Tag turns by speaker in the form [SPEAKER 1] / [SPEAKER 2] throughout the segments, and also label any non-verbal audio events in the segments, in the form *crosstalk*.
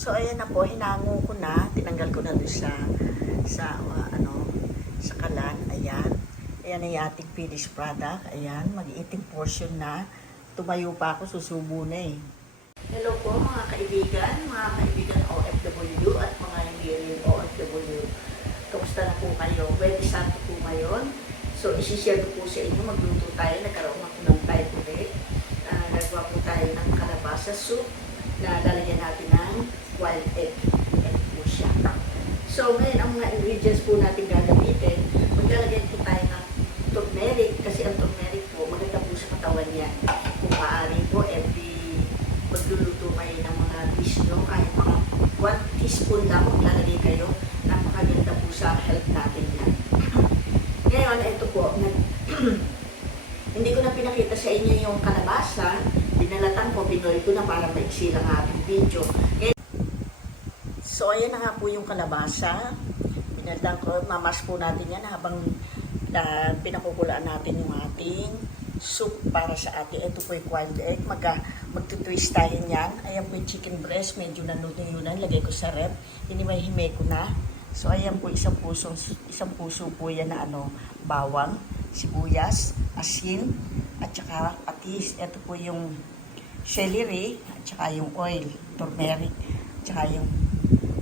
[SPEAKER 1] So ayan na po, hinango ko na, tinanggal ko na doon sa sa uh, ano sa kalan. Ayan. Ayan ay ating finished product. Ayan, mag-eating portion na. Tumayo pa ako, susubo na eh. Hello po mga kaibigan, mga kaibigan OFW at mga hindi rin OFW. Kamusta na po kayo? Pwede santo po ngayon. So, isishare ko po sa inyo, magluto tayo, nagkaroon ako ng time ulit. Uh, nagawa po tayo ng kalabasa soup na lalagyan natin ng wild egg. Egg po siya. So, ngayon, ang mga ingredients po natin gagamitin, maglalagyan po tayo ng turmeric, kasi ang turmeric po, maganda po sa katawan niya. Kung maaari po, every magluluto kayo ng mga dish nyo, kahit mga 1 teaspoon lang maglalagay kayo, napakaganda po sa health natin yan. *clears throat* Ngayon, ito po, nag, *clears throat* hindi ko na pinakita sa inyo yung kalabasa, binalatan ko, binoy ko na para maiksi lang ang ating video. Ngayon, so, ayan na nga po yung kalabasa. Binalatan ko, mamas po natin yan habang uh, pinakukulaan natin yung ating soup para sa ating. Ito po yung wild egg. Magka, magtutwist tayo niyan. Ayan po yung chicken breast. Medyo nanuto yun. Lagay ko sa rep. Hinimay-himay ko na. So, ayan po isang puso, isang puso po yan na ano, bawang, sibuyas, asin, at saka patis. Ito po yung celery, at saka yung oil, turmeric, at saka yung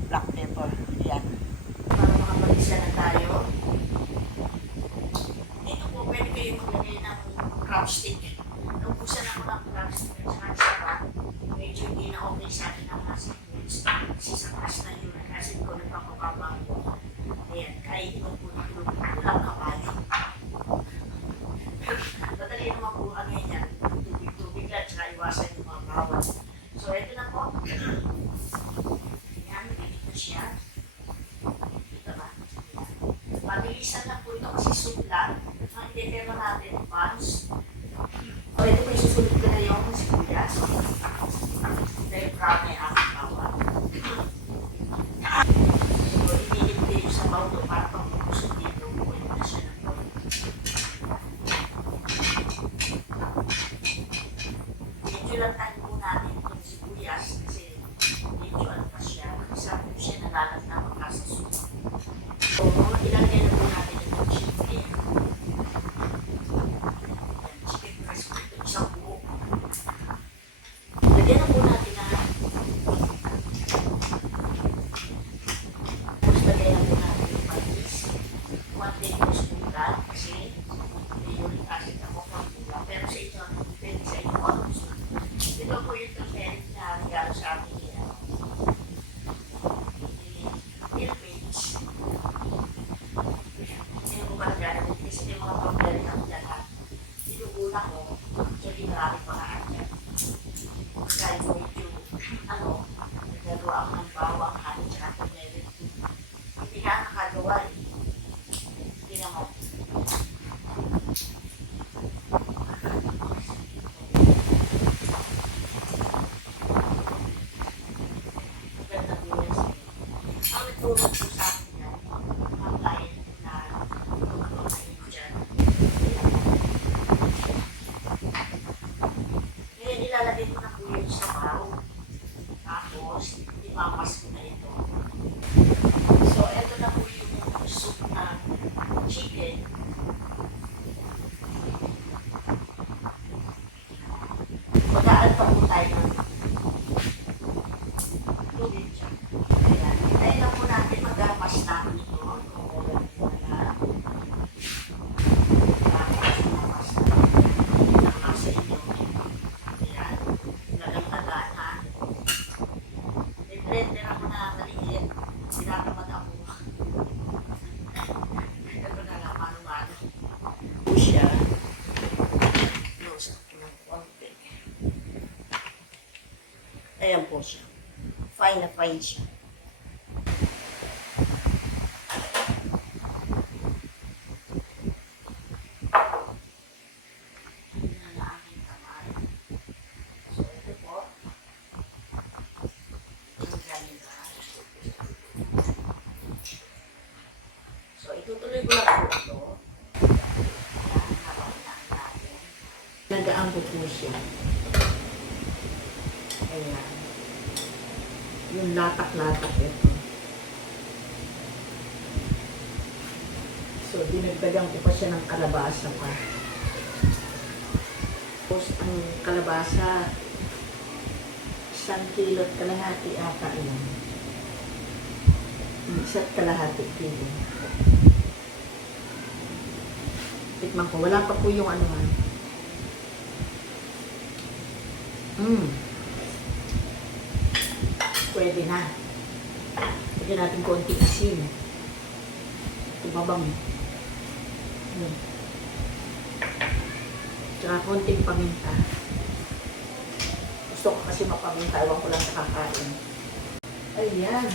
[SPEAKER 1] black pepper. Ayan. Para makapag-isa na tayo. Ito po, pwede kayong maglagay ng crab stick. Naubusan ako ng crab stick at saka saka. Medyo hindi na okay sa akin ang. Kasi sa taas na yun, acid ko nagpapababa. Ayan, kainin ko po ng tubig. Walang kabayo. Madali naman po ang ganyan. Tubig-tubig lang, tsaka iwasan yung mga bawal. So, ito na po. Ayan, nagigit na siya. Ito ba? Mabilisan lang po ito kasi soup lang. Ang i-demo natin, buns. O, ito po isusunod ko na yung sibuyas. Dahil brown na yung aking bawang. So, inilit ko yung sabaw doon para pag-ubusog dito. Buhay na siya ng buhay. Medyo lang tayo po natin itong sibuyas kasi medyo ano pa siya. Isa po siya nalalag na magkasasuot. So, ilalagay na po natin itong chicken. Yan, chicken breast po ito, isang buo. Lagyan na po natin na tapos lagyan na po natin yung patis. Tablespoon lang kasi may uric acid ako kulang. Pero sa ito, depende sa inyo. Ito po yung turmeric na regalo sa amin ni ano, ni Philippines. Hindi ko ba naglalagay kasi may mga turmeric ako dyan ha. Inuuna ko, so di marami pa nga dyan. Kahit medyo, ano, nagagawa ako ng bawang, honey, tsaka turmeric. Hindi ka nakagawa eh. Hindi naman. Ganda po yan siya. Ang nagtulong po sa akin yan, ang client na kumakain ko dyan. Ngayon, ilalagay ko na po yun sa baw. Tapos, ipapas ko na ito. So, ito na po yung soup na chicken. Magaan pa po tayo ng tubig dyan. Ayan. Hintayin lang po natin magamas na ako nito. Tapos, magamas na. Nakasa inyo. Ayan. Nagandaan ha. May blender ako na Sinatamad ako. Ito na lang, siya. Close ako ng konti. Ayan po siya. Fine na fine siya. Ayan na aking kamay. So, ito po. Yung ganyan. So, itutuloy ko lang po ito. Ayan, habang inaan natin. Nagaang po po siya. Ayan. Yung latak-latak ito. So, dinagdagan ko pa siya ng kalabasa pa. Tapos, ang kalabasa, isang kilo at kalahati ata yun. Isa't kalahati kilo. Tikman ko. Wala pa po yung ano ha. Mm. Pwede na. Lagyan natin konting asin. Tumabang. Mm. Tsaka konting paminta. Gusto ko kasi mapaminta. Ewan ko lang sa kakain. Ayan.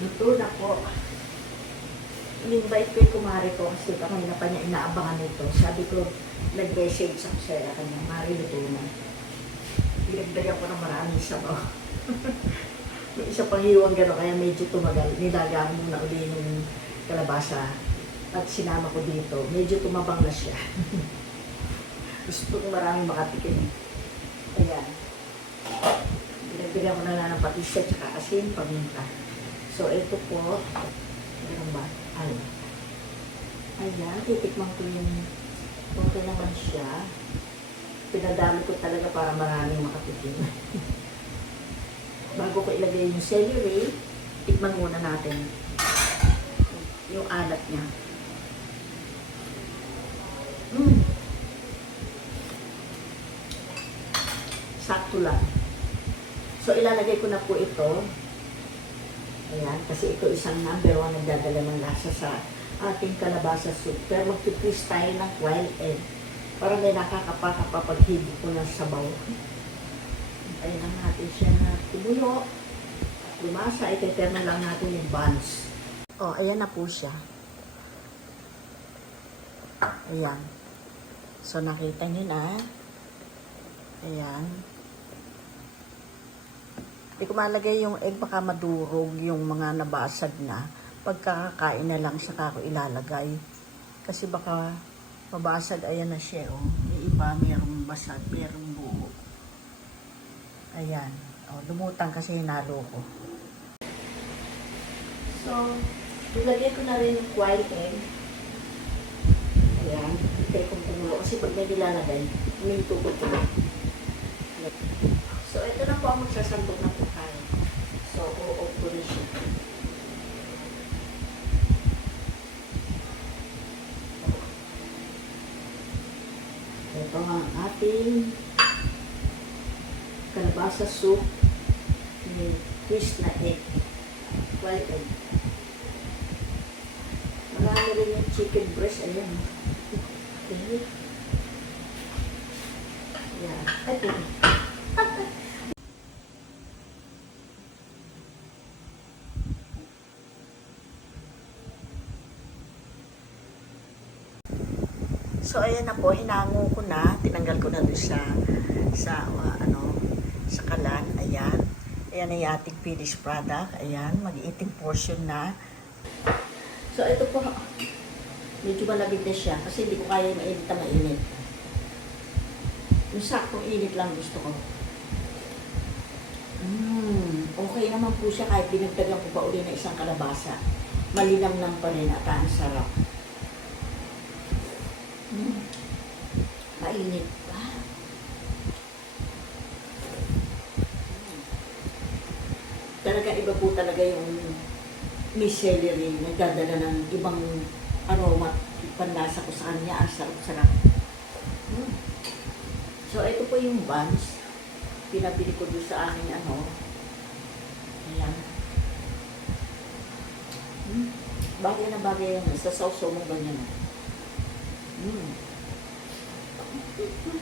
[SPEAKER 1] Luto na po. In-invite ko yung kumari ko kasi kanina pa niya inaabangan nito. Sabi ko, nag-message ako sa kanya, Mari, luto na. Dinagdagan ko ng maraming sabaw. May isa pang hiwang gano'n, kaya medyo tumagal. Nilaga mo na uli yung kalabasa. At sinama ko dito. Medyo tumabang na siya. *laughs* Gusto ko maraming makatikim. Ayan. Dinagdagan ko na lang ng patis at asin, paminta. So, ito po. Meron ba? Ay. Ayan, titikman ko yung okay naman siya. Pinadami ko talaga para maraming makatikim. Bago ko ilagay yung celery, tikman muna natin yung alat niya. Mm. Sakto lang. So, ilalagay ko na po ito Ayan, kasi ito isang number one nagdadala ng lasa sa ating kalabasa soup. Pero magpipris tayo ng wild egg para may nakakapaka higit ko ng sabaw. Ayan lang natin siya na tumulo. At lumasa, iteterna lang natin yung buns. Oh, ayan na po siya. Ayan. So, nakita niyo na. Ayan. Hindi ko malagay yung egg, baka madurog yung mga nabasag na. Pagkakakain na lang saka ko ilalagay. Kasi baka mabasag, ayan na siya, oh. Yung iba, merong basag, merong buo. Ayan. Oh, lumutang kasi hinalo ko. So, ilagay ko na rin yung wild egg. Ayan. Hintay kong kumulo. Kasi pag may nilalagay, huminto ko ito. So, ito na po ang magsasandok na po tayo. So, o-off ko na siya. Ito ang ating kalabasa soup ni twist na egg. Wild egg. Marami rin yung chicken breast. Ayan. Okay. Yan. Ito. *laughs* So ayan na po, hinango ko na, tinanggal ko na doon sa sa uh, ano, sa kalan, ayan. Ayan ay ating finished product, ayan, mag-eating portion na. So ito po, medyo malabig na siya kasi hindi ko kaya mainit na mainit. Yung saktong init lang gusto ko. Mm, okay naman po siya kahit dinagdagan ko pa uli ng isang kalabasa. Malinamnam pa rin at ang sarap. Mainit pa. Talaga iba po talaga yung celery. Nagdadala ng ibang aroma at panlasa ko sa kanya. Ang sarap-sarap. Mm. So, ito po yung buns. Pinabili ko doon sa aking ano. Ayan. Mm. Bagay na bagay yan. Sa sauso mo ganyan. Mm. Mm.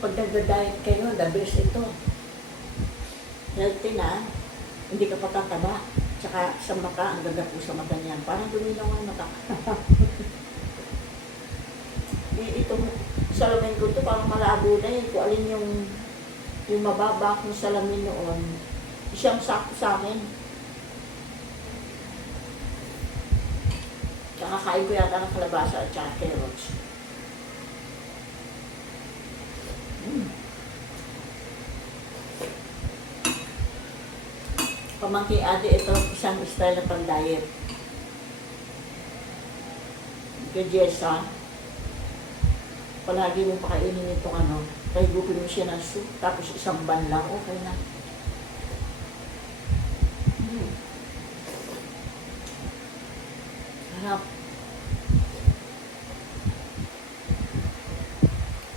[SPEAKER 1] Pag nagda-diet kayo, the best ito. Healthy na, hindi ka patataba. Tsaka sa mata, ang ganda po sa mata niyan. Parang dumilaw ang mata. *laughs* Eh, itong salamin ko to parang malabo na eh. Kung alin yung yung mababa kong salamin noon, siyang sakto sa akin. Kakakain ko yata ng kalabasa at saka carrots. Mm. Pamangkin ate, ito isang style na pang-diet. Kay Jessa, palagi mong pakainin itong ano, kaya gupin mo siya ng soup, tapos isang ban lang, okay na. Mm. Harap.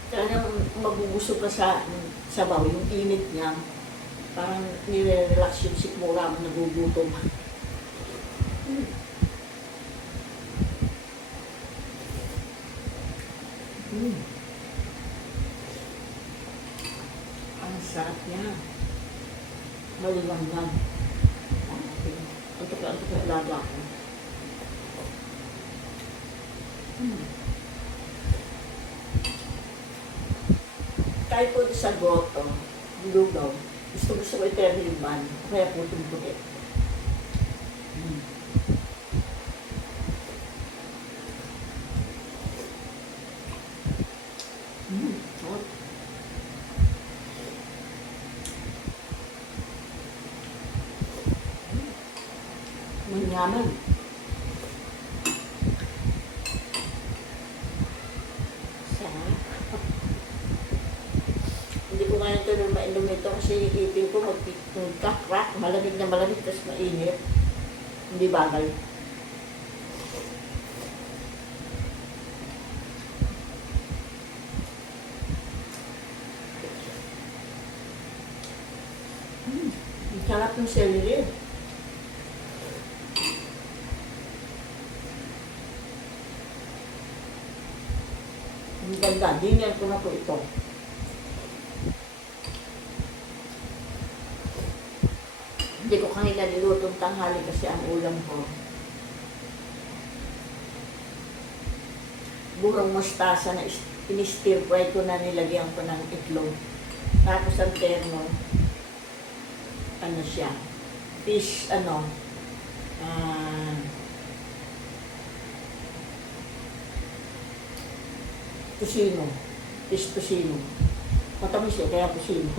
[SPEAKER 1] Talagang mabubusog ka sa sabaw, yung init niya, parang nire-relax yung sikmura mo, nagugutom. Sarap niya. Maliwangan. Antok ka, antok ka, alaga ko. Mm. Kahit po sa goto, lugaw, gusto gusto ko iterno yung man, kaya putong puti. Mm. Mm. Sarap. Manyaman. Sarap. Hindi ko ngayon ito nung mainom ito kasi ipin ko magkakrak, malamig na malamig, tapos mainit. Hindi bagay. Mm, sarap ng celery. Ang ganda. Dinner ko na po ito. Hindi ko kanina nilutong tanghali kasi ang ulam ko. Burong mustasa na in-stir fry ko na nilagyan ko ng itlog. Tapos ang termo, ano siya, fish, ano, ah, tusino. Fish tusino. Matamis eh, kaya tusino.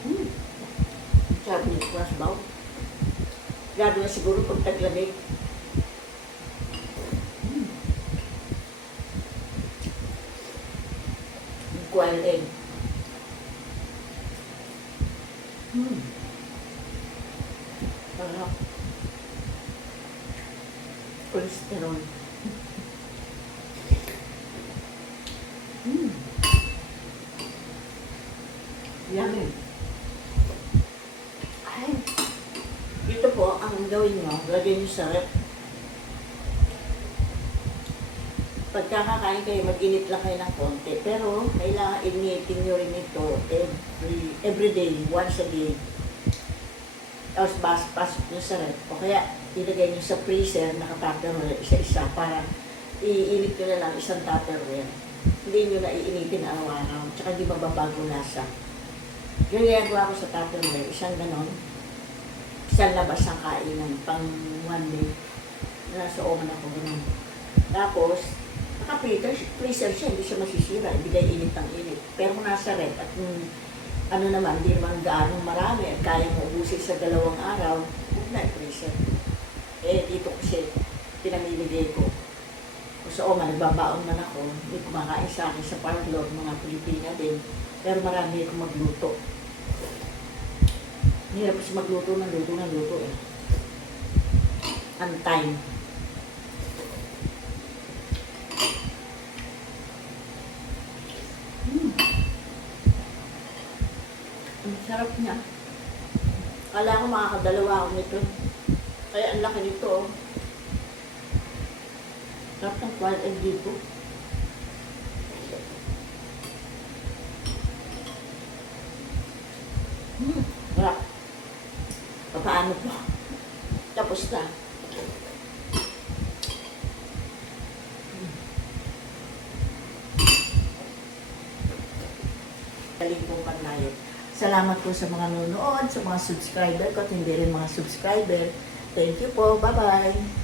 [SPEAKER 1] Hmm. Sabi ni. Grabe na siguro pag taglamig. Hmm. Yung Quail egg. Hmm. Sarap. Cholesterol. Hmm. Yummy. Ay. Dito po, ang gawin nyo, lagay nyo sa rep. Pagkakakain kayo, mag-init lang kayo ng konti. Pero, kailangan initin nyo rin ito every, every day, once a day. Tapos, bas, pasok nyo sa rep. O kaya, ilagay nyo sa freezer, nakatupperware, isa-isa, para iinit nyo na lang isang tupperware. Hindi nyo na iinitin araw-araw. Tsaka di mababago lasa. Yung ginagawa ko sa Tupperware, isang ganon, isang labas ang kainan, pang one day. Nasa oven ako ganon. Tapos, naka-freezer, freezer siya, hindi siya masisira, ibigay init ng init. Pero nasa red at mm, ano naman, hindi naman gaano marami at kaya mo ubusin sa dalawang araw, huwag na i-freezer. Eh, dito kasi, pinamimigay ko. Sa Oman, nagbabaon man ako, may kumakain sa akin sa parlor, mga Pilipina din. Pero marami akong magluto. Mahirap kasi magluto ng luto ng luto eh. On time. Mm. Ang sarap niya. Kala ko makakadalawa ako nito. Kaya ang laki nito oh. Dapat wala dito. Hmm, wala. Paano pa? Tapos na. Galing po panlayot. Salamat po sa mga nanonood, sa mga subscriber ko, at hindi rin mga subscriber. Thank you po. Bye-bye.